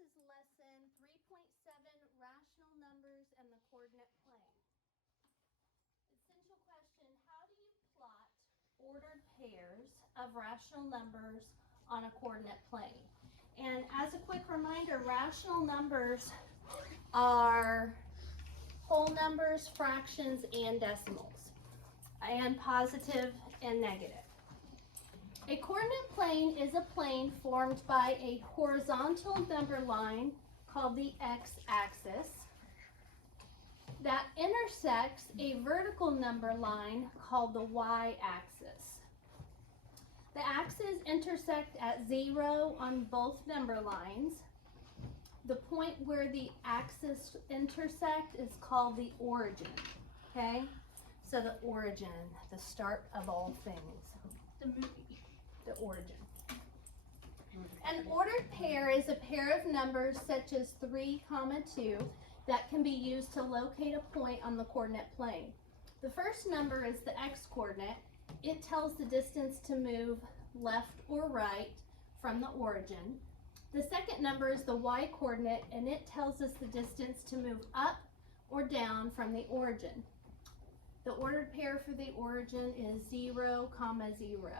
This is lesson 3.7, rational numbers and the coordinate plane. Essential question, how do you plot ordered pairs of rational numbers on a coordinate plane? And as a quick reminder, rational numbers are whole numbers, fractions, and decimals, and positive and negative. A coordinate plane is a plane formed by a horizontal number line called the x-axis that intersects a vertical number line called the y-axis. The axes intersect at 0 on both number lines. The point where the axes intersect is called the origin, okay? So the origin, the start of all things. The movie. The origin. An ordered pair is a pair of numbers such as 3, 2 that can be used to locate a point on the coordinate plane. The first number is the x-coordinate. It tells the distance to move left or right from the origin. The second number is the y-coordinate, and it tells us the distance to move up or down from the origin. The ordered pair for the origin is 0, 0.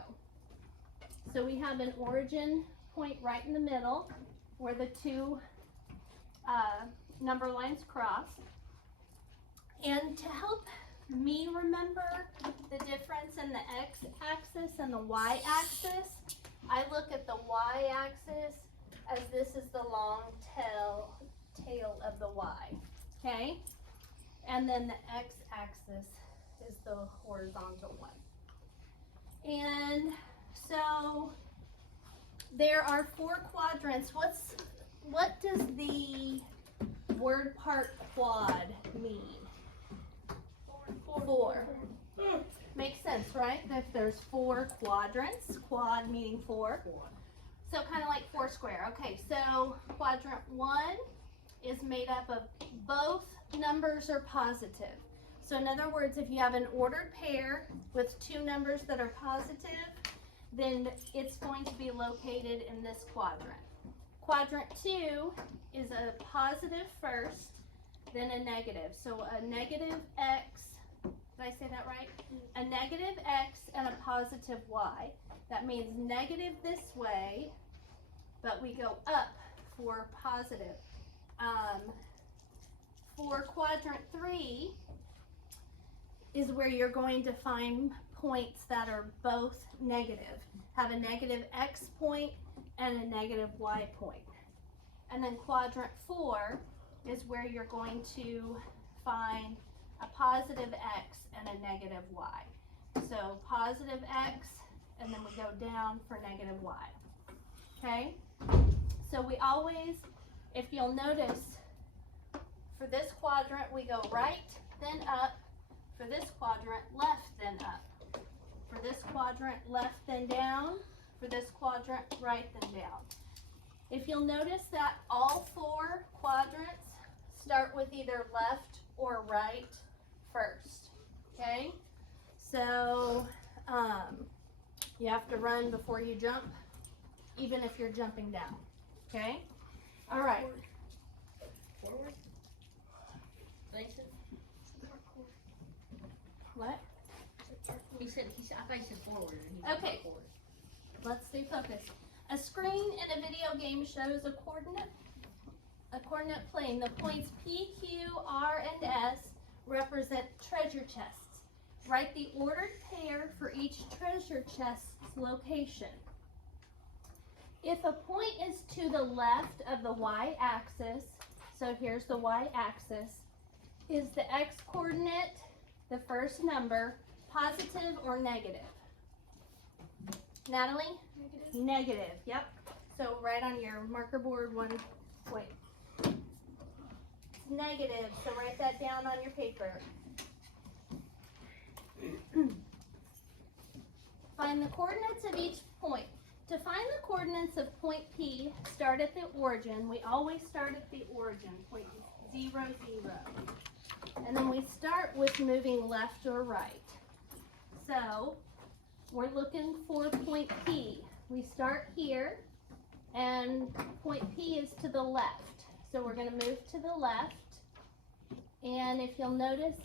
So we have an origin point right in the middle where the two number lines cross. And to help me remember the difference in the x-axis and the y-axis, I look at the y-axis as this is the long tail of the y, okay? And then the x-axis is the horizontal one. And so there are 4 quadrants. What does the word part quad mean? Four. Makes sense, right? If there's 4 quadrants, quad meaning 4. So kind of like 4 square. Okay, so quadrant 1 is made up of both numbers are positive. So in other words, if you have an ordered pair with 2 numbers that are positive, then it's going to be located in this quadrant. Quadrant 2 is a positive first, then a negative. So a negative x, did I say that right? A negative x and a positive y. That means negative this way, but we go up for positive. For quadrant 3 is where you're going to find points that are both negative. Have a negative x point and a negative y point. And then quadrant 4 is where you're going to find a positive x and a negative y. So positive x, and then we go down for negative y. Okay? So we always, if you'll notice, for this quadrant we go right, then up. For this quadrant, left, then up. For this quadrant, left, then down. For this quadrant, right, then down. If you'll notice that all 4 quadrants start with either left or right first, okay? So you have to run before you jump, even if you're jumping down, okay? All right. Forward. Jason? What? He said, I thought he said forward. And he Okay. Forward. Let's stay focused. A screen in a video game shows a coordinate plane. The points P, Q, R, and S represent treasure chests. Write the ordered pair for each treasure chest's location. If a point is to the left of the y-axis, so here's the y-axis, is the x-coordinate, the first number, positive or negative? Natalie? Negative. Negative, yep. So write on your marker board 1 point. It's negative, so write that down on your paper. Find the coordinates of each point. To find the coordinates of point P, start at the origin. We always start at the origin, point 0, 0. And then we start with moving left or right. So we're looking for point P. We start here and point P is to the left. So we're going to move to the left. And if you'll notice,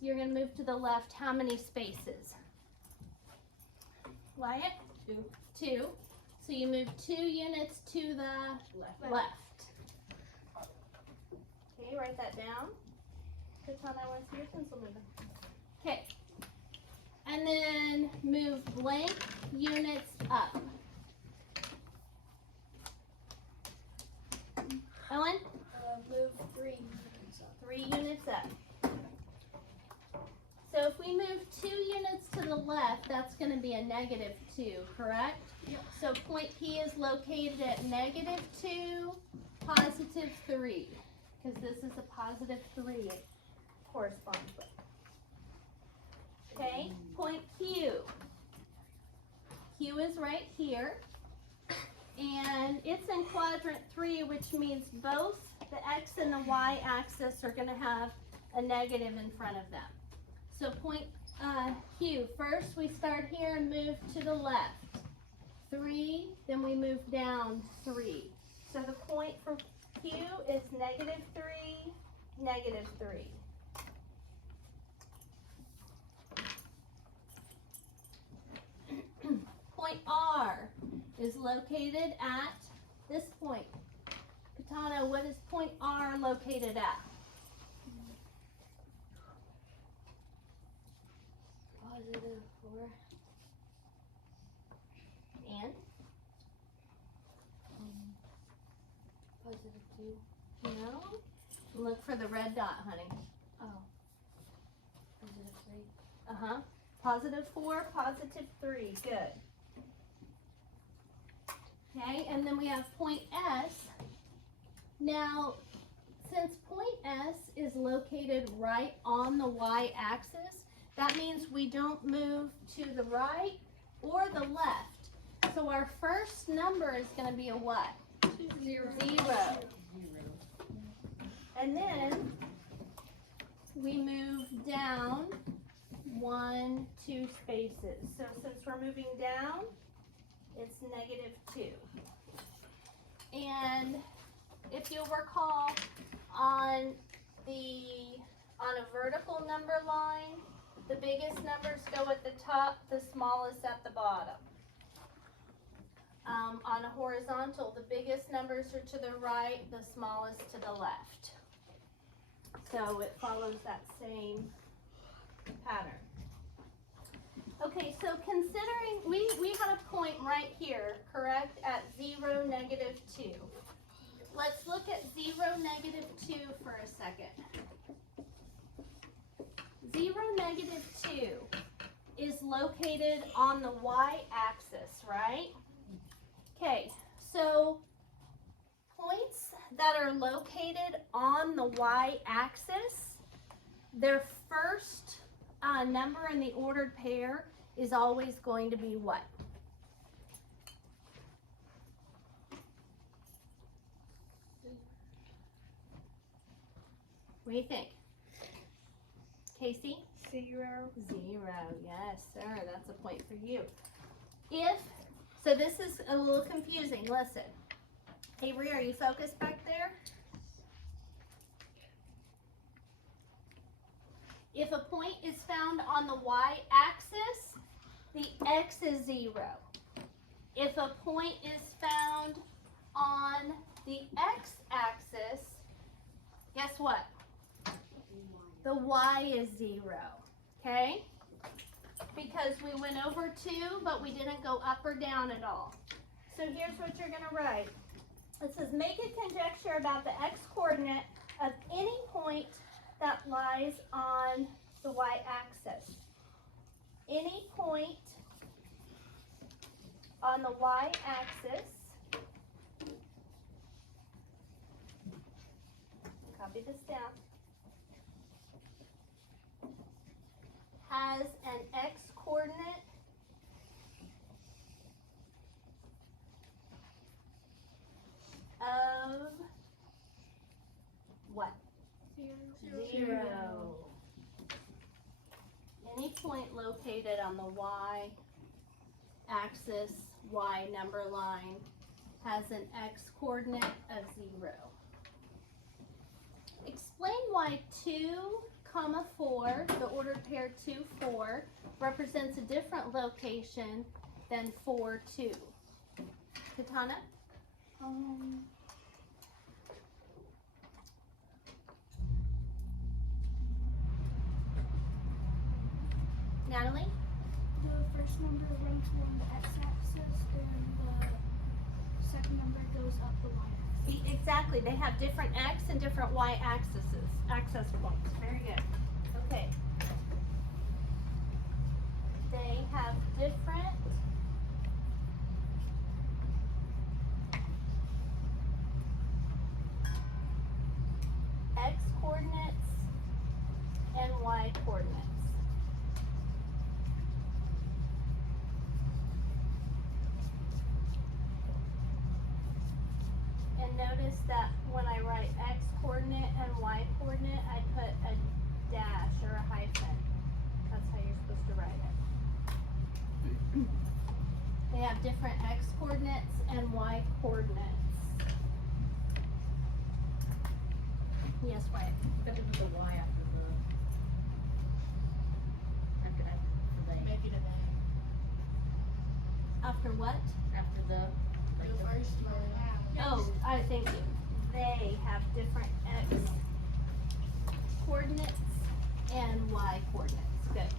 you're going to move to the left, how many spaces? Wyatt? 2. 2. So you move 2 units to the left. Okay, write that down. Katana, I want to see your pencil moving. Okay. And then move blank units up. Ellen? Move 3 units up. 3 units up. So if we move 2 units to the left, that's going to be a -2, correct? Yep. So point P is located at -2, +3, because this is a +3 it corresponds with. Okay, point Q. Q is right here, and it's in quadrant 3, which means both the X and the Y axis are going to have a negative in front of them. So point Q, first we start here and move to the left. 3, then we move down 3. So the point for Q is -3, -3. Point R is located at this point. Katana, what is point R located at? +4. And? +2. No? Look for the red dot, honey. Oh. +3. Uh-huh. +4, +3. Good. Okay, and then we have point S. Now, since point S is located right on the y-axis, that means we don't move to the right or the left. So our first number is going to be a what? 0. 0. And then we move down 1, 2 spaces. So since we're moving down, it's -2. And if you'll recall, on a vertical number line, the biggest numbers go at the top, the smallest at the bottom. On a horizontal, the biggest numbers are to the right, the smallest to the left. So it follows that same pattern. Okay, so considering we had a point right here, correct, at 0, -2. Let's look at 0, -2 for a second. 0, -2 is located on the y-axis, right? Okay, so points that are located on the y-axis, their first number in the ordered pair is always going to be what? What do you think? Casey? 0. 0, yes sir, that's a point for you. So this is a little confusing, listen. Avery, are you focused back there? If a point is found on the y-axis, the x is 0. If a point is found on the x-axis, guess what? The y is 0, okay? Because we went over 2, but we didn't go up or down at all. So here's what you're going to write. It says, make a conjecture about the x-coordinate of any point that lies on the y-axis. Any point on the y-axis, copy this down, has an x-coordinate of what? 0. Any point located on the y-axis, y number line, has an x coordinate of 0. Explain why 2, 4, the ordered pair 2, 4, represents a different location than 4, 2. Katana? Natalie? The first number runs along the x-axis, and the second number goes up the y-axis. Exactly. They have different x and different y access points. Very good. Okay. They have different x coordinates and y coordinates. And notice that when I write x coordinate and y coordinate, I put a dash or a hyphen. That's how you're supposed to write it. They have different x coordinates and y coordinates. Yes, Wyatt. You got to do the Y after the. Make it an After what? After the. A. The first one. Oh, I think they have different x coordinates and y coordinates. Good.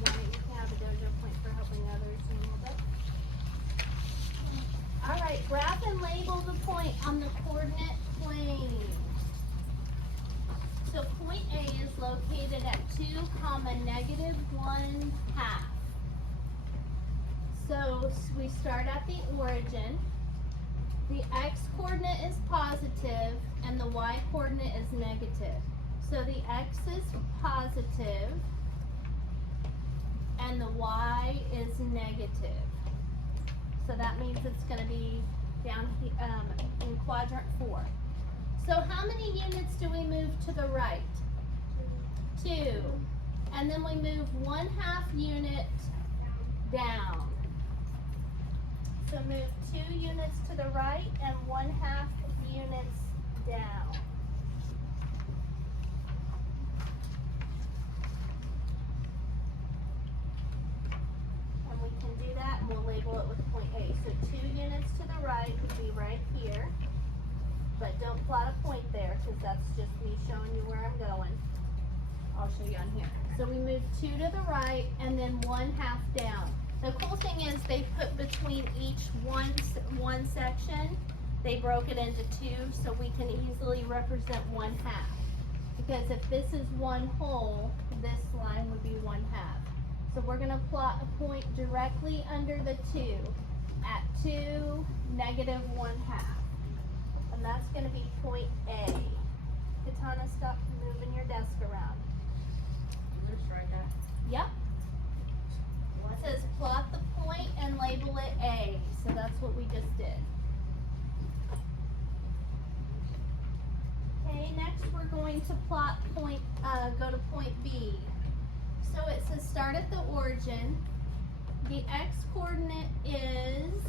Why you can have a dojo point for helping others in a little bit. All right, graph and label the point on the coordinate plane. So point A is located at 2, -1/2. So we start at the origin. The x coordinate is positive and the y coordinate is negative. So the x is positive and the y is negative. So that means it's going to be down in quadrant 4. So how many units do we move to the right? 2. And then we move 1/2 unit down. So move 2 units to the right and 1/2 units down. And we can do that and we'll label it with point A. So 2 units to the right would be right here. But don't plot a point there because that's just me showing you where I'm going. I'll show you on here. So we move 2 to the right and then 1/2 down. The cool thing is they put between each one section, they broke it into 2 so we can easily represent 1/2. Because if this is one whole, this line would be 1/2. So we're going to plot a point directly under the 2 at 2, -1/2. And that's going to be point A. Katana, stop moving your desk around. You just write that. Yep. It says plot the point and label it A. So that's what we just did. Okay, next we're going to plot point, go to point B. So it says start at the origin. The x coordinate is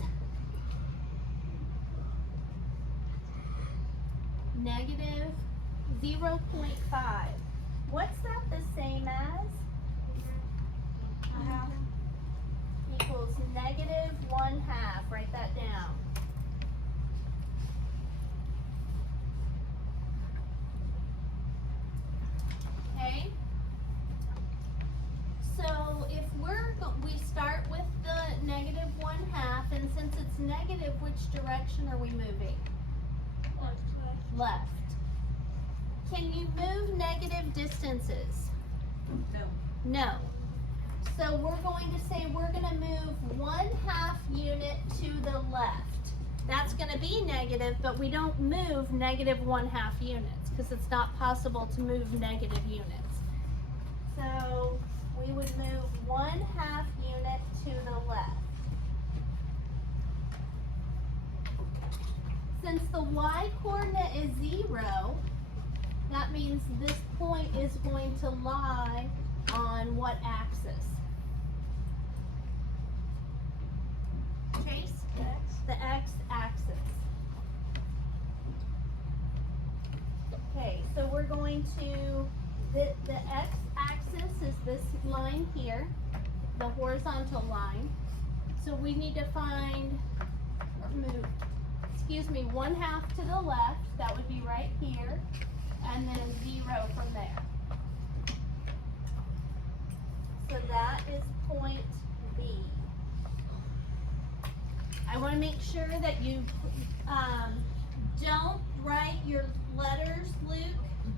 -0.5. What's that the same as? Equals -1/2. Write that down. Okay. So if we start with the -1/2, and since it's negative, which direction are we moving? Left. Can you move negative distances? No. No. So we're going to say we're going to move 1/2 unit to the left. That's going to be negative, but we don't move -1/2 units because it's not possible to move negative units. So we would move 1/2 unit to the left. Since the y coordinate is 0, that means this point is going to lie on what axis? The x-axis. Okay, so we're going to, the x-axis is this line here, the horizontal line. So we need to find, move, excuse me, 1/2 to the left, that would be right here, and then 0 from there. So that is point B. I want to make sure that you don't write your letters, Luke,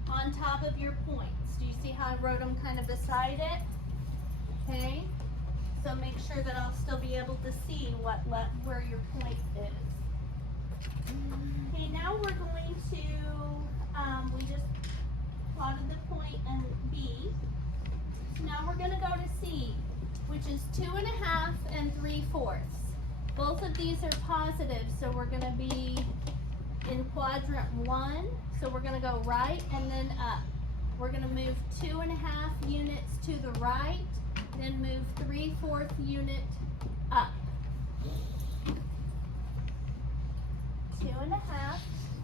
on top of your points. Do you see how I wrote them kind of beside it? Okay. So make sure that I'll still be able to see where your point is. Okay, now we're going to, we just plotted the point in B. So now we're going to go to C, which is 2.5 and 3/4. Both of these are positive, so we're going to be in quadrant 1. So we're going to go right and then up. We're going to move 2.5 units to the right, then move 3/4 unit up. 2.5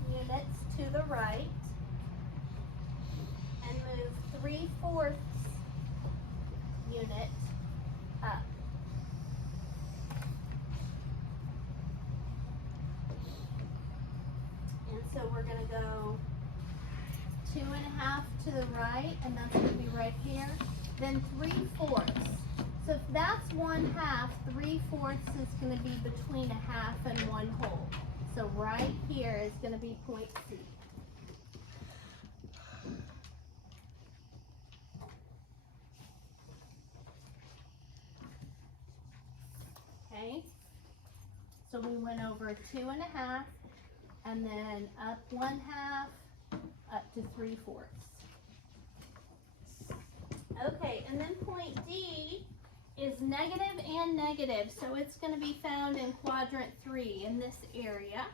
units to the right and move 3/4 unit up. And so we're going to go 2.5 to the right, and that's going to be right here. Then 3/4. So if that's 1/2, 3/4 is going to be between 1/2 and 1/2. So right here is going to be point C. Okay. So we went over 2.5, and then up 1/2, up to 3/4. Okay, and then point D is negative and negative, so it's going to be found in quadrant 3 in this area.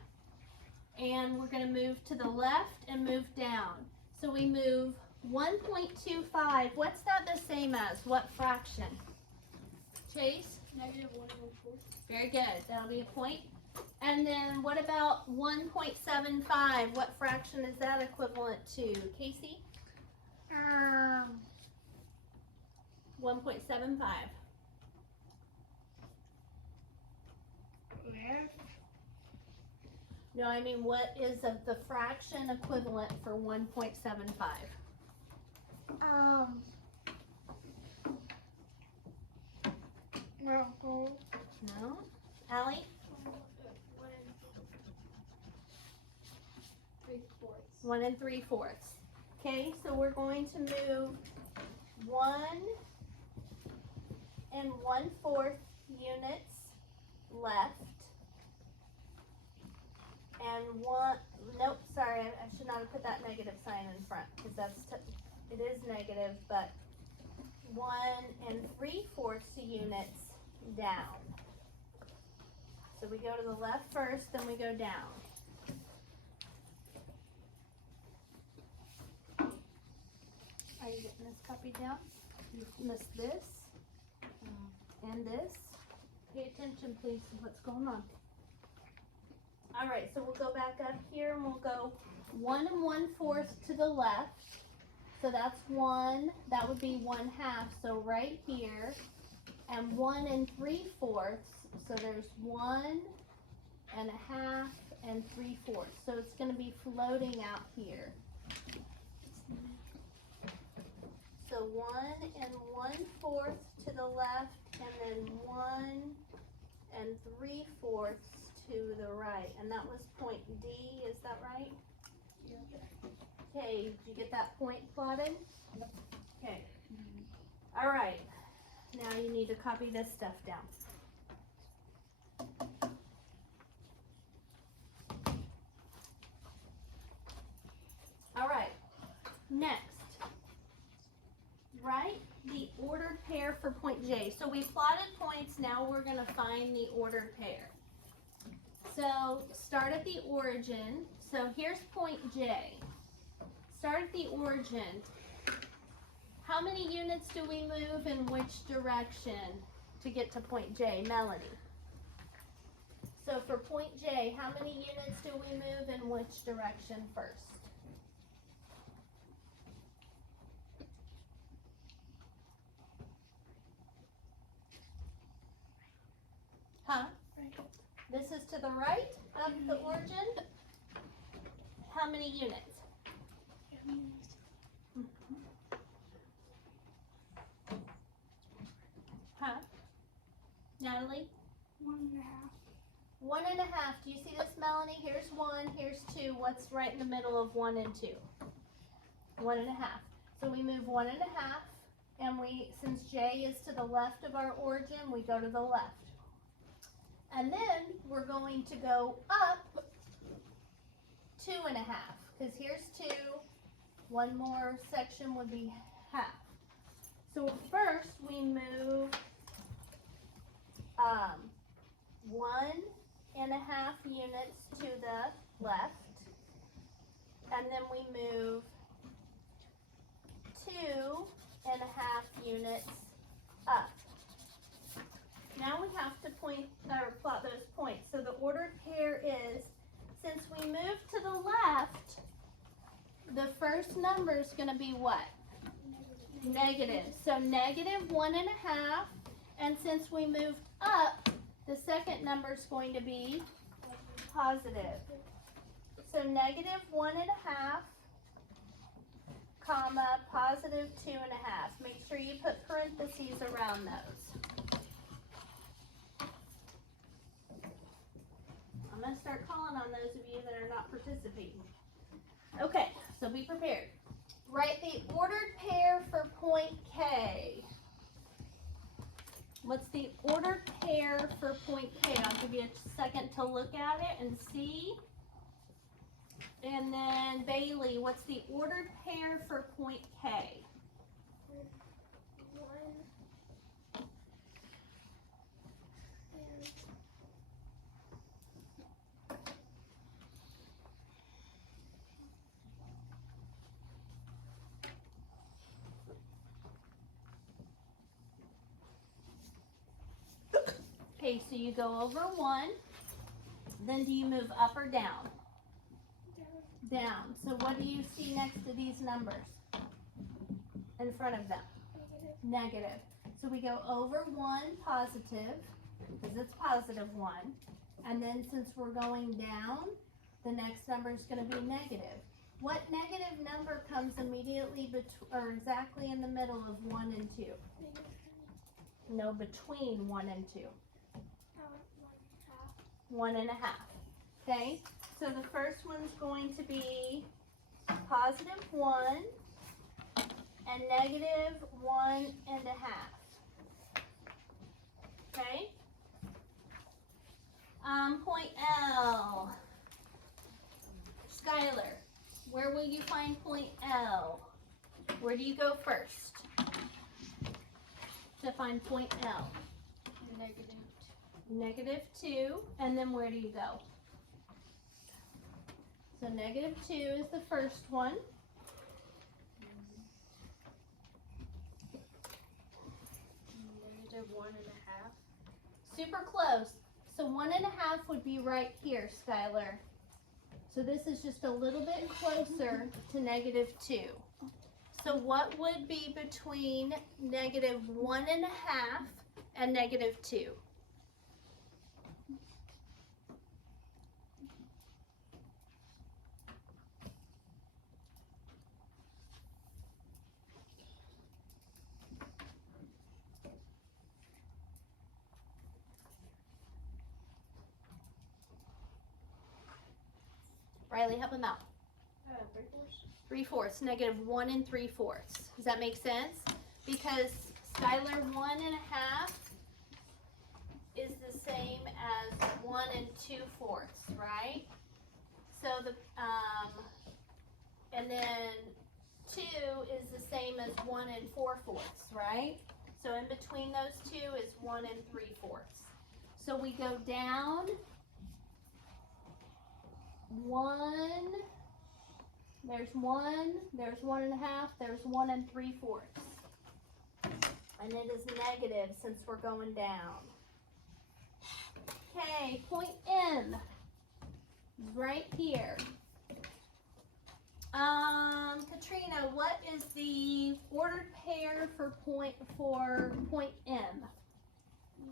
And we're going to move to the left and move down. So we move 1.25. What's that the same as? What fraction? Chase? Negative 1/4. Very good. That'll be a point. And then what about 1.75? What fraction is that equivalent to? Casey? 1.75. Where? No, I mean, what is the fraction equivalent for 1.75? No. No? Allie? 1 3/4. Okay, so we're going to move 1 1/4 units left. And nope, sorry, I should not have put that negative sign in front, because it is negative, but 1 3/4 units down. So we go to the left first, then we go down. Are you getting this copied down? You missed this and this. Pay attention, please, to what's going on. All right, so we'll go back up here and we'll go 1 1/4 to the left. So that's 1, that would be 1/2, so right here. And 1 3/4, so there's 1 1/2 and 3/4. So it's going to be floating out here. So 1 1/4 to the left, and then 1 3/4 to the right. And that was point D, is that right? Yeah. Okay, did you get that point plotted? Okay. All right. Now you need to copy this stuff down. All right. Next. Write the ordered pair for point J. So we plotted points, now we're going to find the ordered pair. So start at the origin. So here's point J. Start at the origin. How many units do we move in which direction to get to point J? Melody. So for point J, how many units do we move in which direction first? Huh? This is to the right of the origin? How many units? Huh? Natalie? 1.5. 1.5. Do you see this, Melanie? Here's 1, here's 2. What's right in the middle of 1 and 2? 1.5. So we move 1.5, and since J is to the left of our origin, we go to the left. And then we're going to go up 2.5, because here's 2. One more section would be half. So first we move 1.5 units to the left, and then we move 2.5 units up. Now we have to plot those points. So the ordered pair is, since we move to the left, the first number is going to be what? Negative. So -1.5, and since we moved up, the second number is going to be positive. So -1.5, comma, positive 2.5. Make sure you put parentheses around those. I'm going to start calling on those of you that are not participating. Okay, so be prepared. Write the ordered pair for point K. What's the ordered pair for point K? I'll give you a second to look at it and see. And then Bailey, what's the ordered pair for point K? 1 and Okay, so you go over 1. Then do you move up or down? down. Down. So what do you see next to these numbers? In front of them? Negative. So we go over 1 positive, because it's positive 1. And then since we're going down, the next number is going to be negative. What negative number comes immediately or exactly in the middle of 1 and 2? No, between 1 and 2. 1.5. Okay, so the first one's going to be positive 1 and negative 1.5. Okay. Point L. Skylar, where will you find point L? Where do you go first to find point L? -2, and then where do you go? So -2 is the first one. -1.5. Super close. So 1.5 would be right here, Skylar. So this is just a little bit closer to -2. So what would be between -1.5 and -2? Riley, help him out. 3/4. -1 and 3/4. Does that make sense? Because Skylar, 1.5 is the same as 1 and 2/4, right? So and then 2 is the same as 1 and 4/4, right? So in between those two is 1 and 3/4. So we go down 1, there's 1, there's 1.5, there's 1 and 3/4. And it is negative since we're going down. Okay, point is right here. Katrina, what is the ordered pair for point M?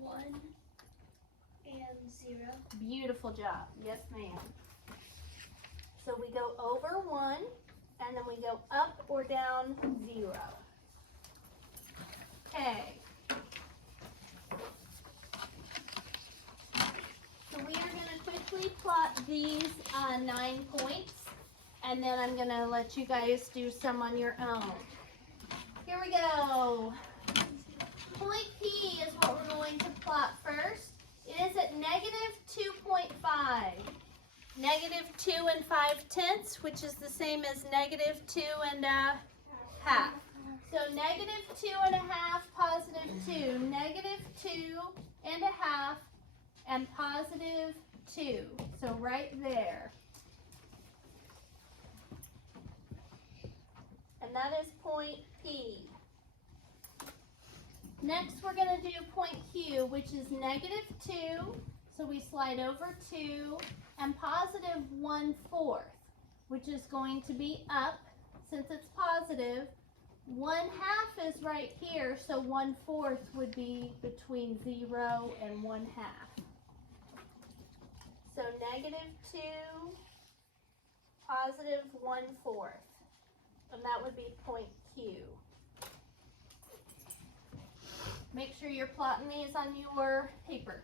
1 and 0. Beautiful job. Yes, ma'am. So we go over 1, and then we go up or down 0. Okay. So we are going to quickly plot these 9 points, and then I'm going to let you guys do some on your own. Here we go. Point P is what we're going to plot first. It is at -2.5. -2 5/10, which is the same as -2 1/2. So -2 1/2, +2, -2 1/2, and +2. So right there. And that is point P. Next, we're going to do point Q, which is -2. So we slide over 2 and +1/4, which is going to be up. Since it's positive, 1/2 is right here, so 1/4 would be between 0 and 1/2. So -2, +1/4. And that would be point Q. Make sure you're plotting these on your paper.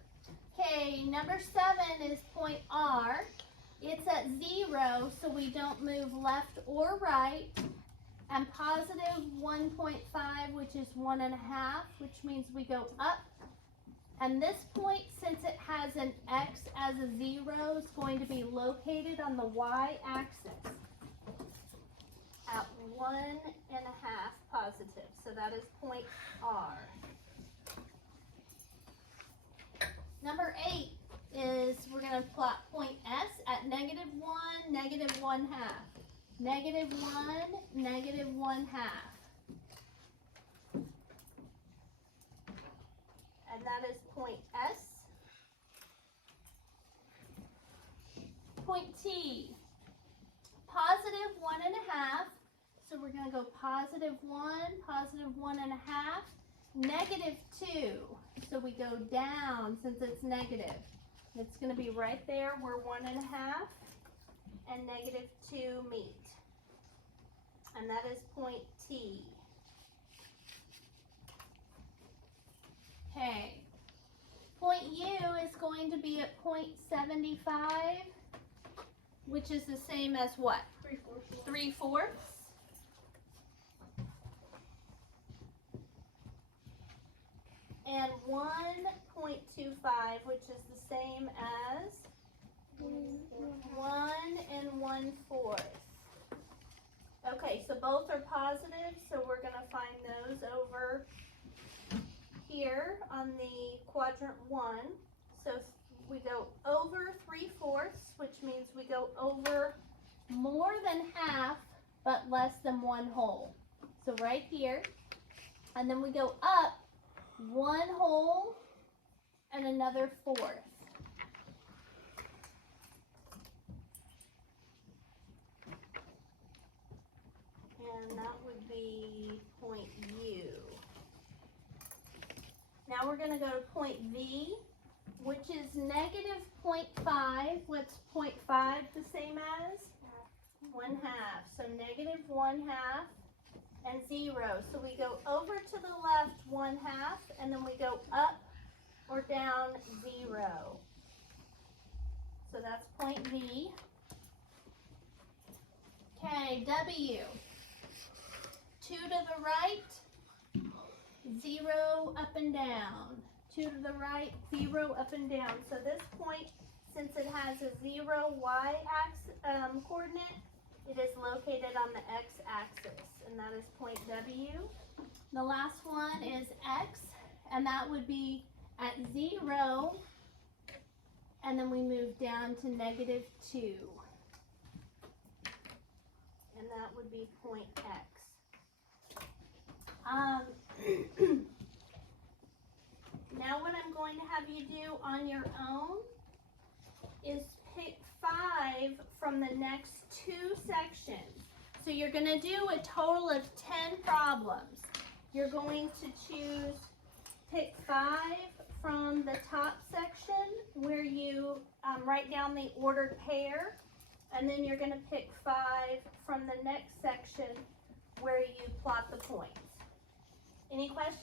Okay, number 7 is point R. It's at 0, so we don't move left or right. And +1.5, which is 1 1/2, which means we go up. And this point, since it has an X as a 0, is going to be located on the Y-axis at 1 1/2 positive. So that is point R. Number 8 is we're going to plot point S at -1, -1/2. -1, -1/2. And that is point S. Point T, +1 1/2. So we're going to go +1, +1 1/2, -2. So we go down since it's negative. It's going to be right there where 1 1/2 and -2 meet. And that is point T. Okay. Point U is going to be at point 75, which is the same as what? 3/4. 3/4. And 1.25, which is the same as 1 1/4. Okay, so both are positive, so we're going to find those over here on the quadrant 1. So we go over 3/4, which means we go over more than half, but less than 1 whole. So right here, and then we go up 1 whole and another 1/4. And that would be point U. Now we're going to go to point V, which is -0.5. What's 0.5 the same as? 1/2. So -1/2 and 0. So we go over to the left 1/2, and then we go up or down 0. So that's point V. Okay, W. 2 to the right, 0 up and down. 2 to the right, 0 up and down. So this point, since it has a 0 y-axis coordinate, it is located on the x-axis, and that is point W. The last one is X, and that would be at 0, and then we move down to -2. And that would be point X. Now what I'm going to have you do on your own is pick 5 5 from the next 2 sections. So you're going to do a total of 10 problems. You're going to pick 5 from the top section where you write down the ordered pair, and then you're going to pick 5 from the next section where you plot the points. Any questions?